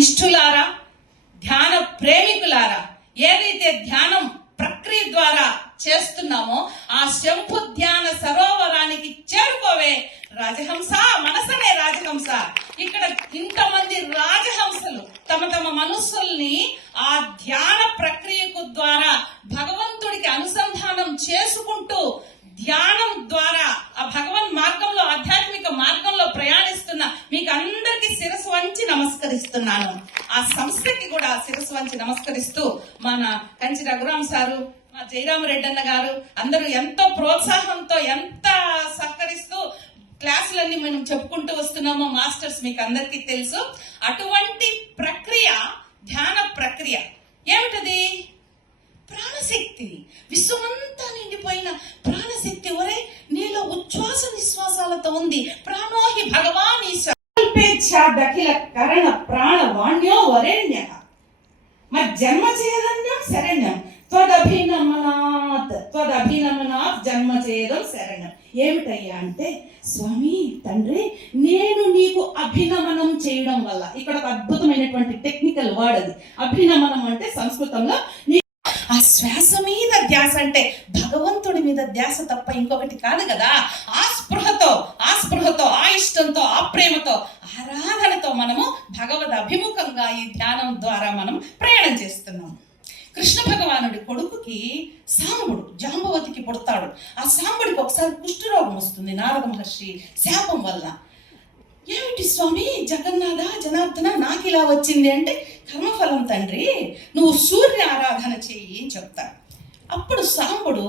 నిష్ఠులారా, ధ్యాన ప్రేమికులారా, ఏదైతే ధ్యానం ప్రక్రియ ద్వారా చేస్తున్నామో ఆ శంభు ధ్యాన సరోవరానికి చేరుకోవే రాజహంస, మనసనే రాజహంస. ఇక్కడ ఇంతమంది రాజహంసలు తమ తమ మనస్సుల్ని ఆ ధ్యాన ప్రక్రియకు ద్వారా భగవంతుడికి అనుసంధానం చేసుకుంటూ ధ్యానం ద్వారా ఆ భగవన్ మార్గంలో, ఆధ్యాత్మిక మార్గంలో ప్రయాణిస్తున్న మీకు అందరికీ శిరస్సు వంచి నమస్కరిస్తున్నాను. ఆ సంస్థకి కూడా శిరస్సు వంచి నమస్కరిస్తూ మన కంచి రఘురామ్ సారు, మా జయరామరెడ్డి అన్న గారు అందరూ ఎంతో ప్రోత్సాహంతో, ఎంత సహకరిస్తూ క్లాసులన్నీ మనం చెప్పుకుంటూ వస్తున్నామో మాస్టర్స్ మీకు అందరికీ తెలుసు. అటువంటి ప్రక్రియ ధ్యాన ప్రక్రియ ఏమిటది? ప్రాణశక్తి, విశ్వమంతా నిండిపోయిన ప్రాణశక్తి. ఒరే, నీలో ఉచ్ఛ్వాస నిశ్వాసాలతో ఉంది. ప్రాణోహి భగవాన్ ఈశ్వరఖిల కరణ ప్రాణ వాణ్యో వరేణ్య జన్మచేదన్యం శరణ్యం త్వదభినమనాత్ జన్మచేదం శరణ్యం. ఏమిటయ్యా అంటే, స్వామి తండ్రి, నేను నీకు అభినమనం చేయడం వల్ల, ఇక్కడ ఒక అద్భుతమైనటువంటి టెక్నికల్ వర్డ్ అది. అభినమనం అంటే సంస్కృతంలో ఆ శ్వాస మీద ధ్యాస, అంటే భగవంతుడి మీద ధ్యాస తప్ప ఇంకొకటి కాదు కదా. ఆ స్పృహతో, ఆ ఇష్టంతో, ఆ ప్రేమతో, ఆరాధనతో మనము భగవద్ అభిముఖంగా ఈ ధ్యానం ద్వారా మనం ప్రయాణం చేస్తున్నాం. కృష్ణ భగవానుడి కొడుకుకి సాంబుడు జాంబవతికి పుడతాడు. ఆ సాంబుడికి ఒకసారి కుష్ఠరోగం వస్తుంది నారద మహర్షి శాపం వల్ల. ఏమిటి స్వామి, జగన్నాథ జనార్దన, నాకు ఇలా వచ్చింది అంటే, కర్మఫలం తండ్రి, నువ్వు సూర్య ఆరాధన చెయ్యి అని చెప్తాడు. అప్పుడు సాంబుడు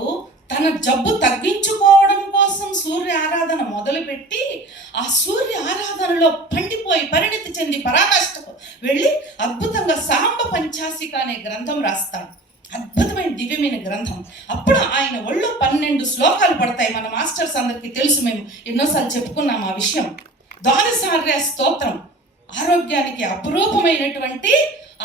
తన జబ్బు తగ్గించుకోవడం కోసం సూర్య ఆరాధన మొదలుపెట్టి ఆ సూర్య ఆరాధనలో పండిపోయి పరిణితి చెంది పరాకాష్ఠకు వెళ్ళి అద్భుతంగా సాంబ పంచాసిక అనే గ్రంథం రాస్తాడు. అద్భుతమైన దివ్యమైన గ్రంథం. అప్పుడు ఆయన ఒళ్ళో 12 శ్లోకాలు పడతాయి. మన మాస్టర్స్ అందరికీ తెలుసు, మేము ఎన్నోసార్లు చెప్పుకున్నాం ఆ విషయం. ద్వాదశార్య స్తోత్రం ఆరోగ్యానికి అపురూపమైనటువంటి,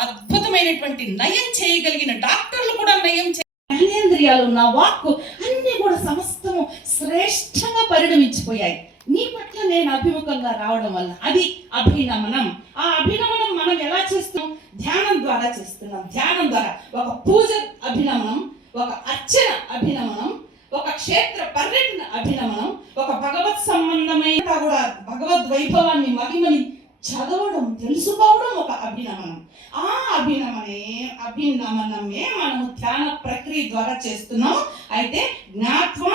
అద్భుతమైనటువంటి నయం చేయగలిగిన, డాక్టర్లు కూడా నయం జ్ఞానేంద్రియాలు, నా వాక్కు అన్ని కూడా సమస్తము శ్రేష్టంగా పరిణమించిపోయాయి నీ పట్ల నేను అభిముఖంగా రావడం వల్ల. అది అభినమనం. ఆ అభినమనం మనం ఎలా చేస్తున్నాం? ధ్యానం ద్వారా చేస్తున్నాం. ధ్యానం ద్వారా ఒక పూజ అభినమనం, ఒక అర్చన అభినమనం, ఒక క్షేత్ర పర్యటన అభినమనం, ఒక భగవత్ సంబంధమైన కూడా భగవద్ వైభవాన్ని, మహిమని చదవడం, తెలుసుకోవడం ఒక అభినమనం. ఆ అభినమనమే మనము ధ్యాన ప్రక్రియ ద్వారా చేస్తున్నాం. అయితే జ్ఞాత్వా